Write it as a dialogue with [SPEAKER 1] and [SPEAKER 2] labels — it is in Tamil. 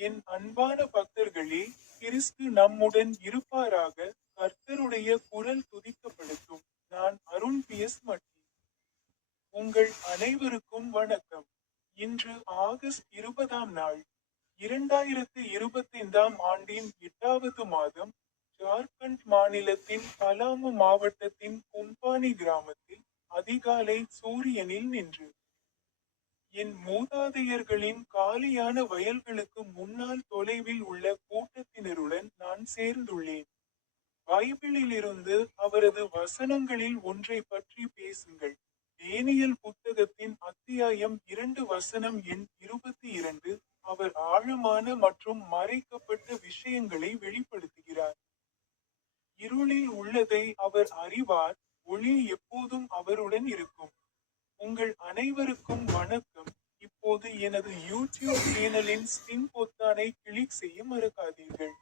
[SPEAKER 1] என் அன்பான பக்தர்களே கிறிஸ்து நம்முடன் இருப்பாராக கர்த்தருடைய குரல் துதிக்கப்படுத்தும் நான் அருண் பி. எஸ். மட்டி. உங்கள் அனைவருக்கும் வணக்கம். இன்று ஆகஸ்ட் இருபதாம் நாள் இரண்டாயிரத்து இருபத்தைந்தாம் ஆண்டின் எட்டாவது மாதம் ஜார்க்கண்ட் மாநிலத்தின் பலாமு மாவட்டத்தின் கும்பானி கிராமத்தில் அதிகாலை சூரியனில் நின்று என் மூதாதையர்களின் காலியான வயல்களுக்கு முன்னால் தொலைவில் உள்ள கூட்டத்தினருடன் நான் சேர்ந்துள்ளேன். பைபிளிலிருந்து அவரது வசனங்களில் ஒன்றை பற்றி பேசுங்கள். தேனியல் புத்தகத்தின் அத்தியாயம் இரண்டு வசனம் எண் இருபத்தி இரண்டு அவர் ஆழமான மற்றும் மறைக்கப்பட்ட விஷயங்களை வெளிப்படுத்துகிறார். இருளில் உள்ளதை அவர் அறிவார் ஒளி எப்போதும் அவருடன் இருக்கும். உங்கள் அனைவருக்கும் வணக்கம். எனது யூடியூப் சேனலின் ஸ்டிங் பொத்தானை கிளிக் செய்ய மறக்காதீர்கள்.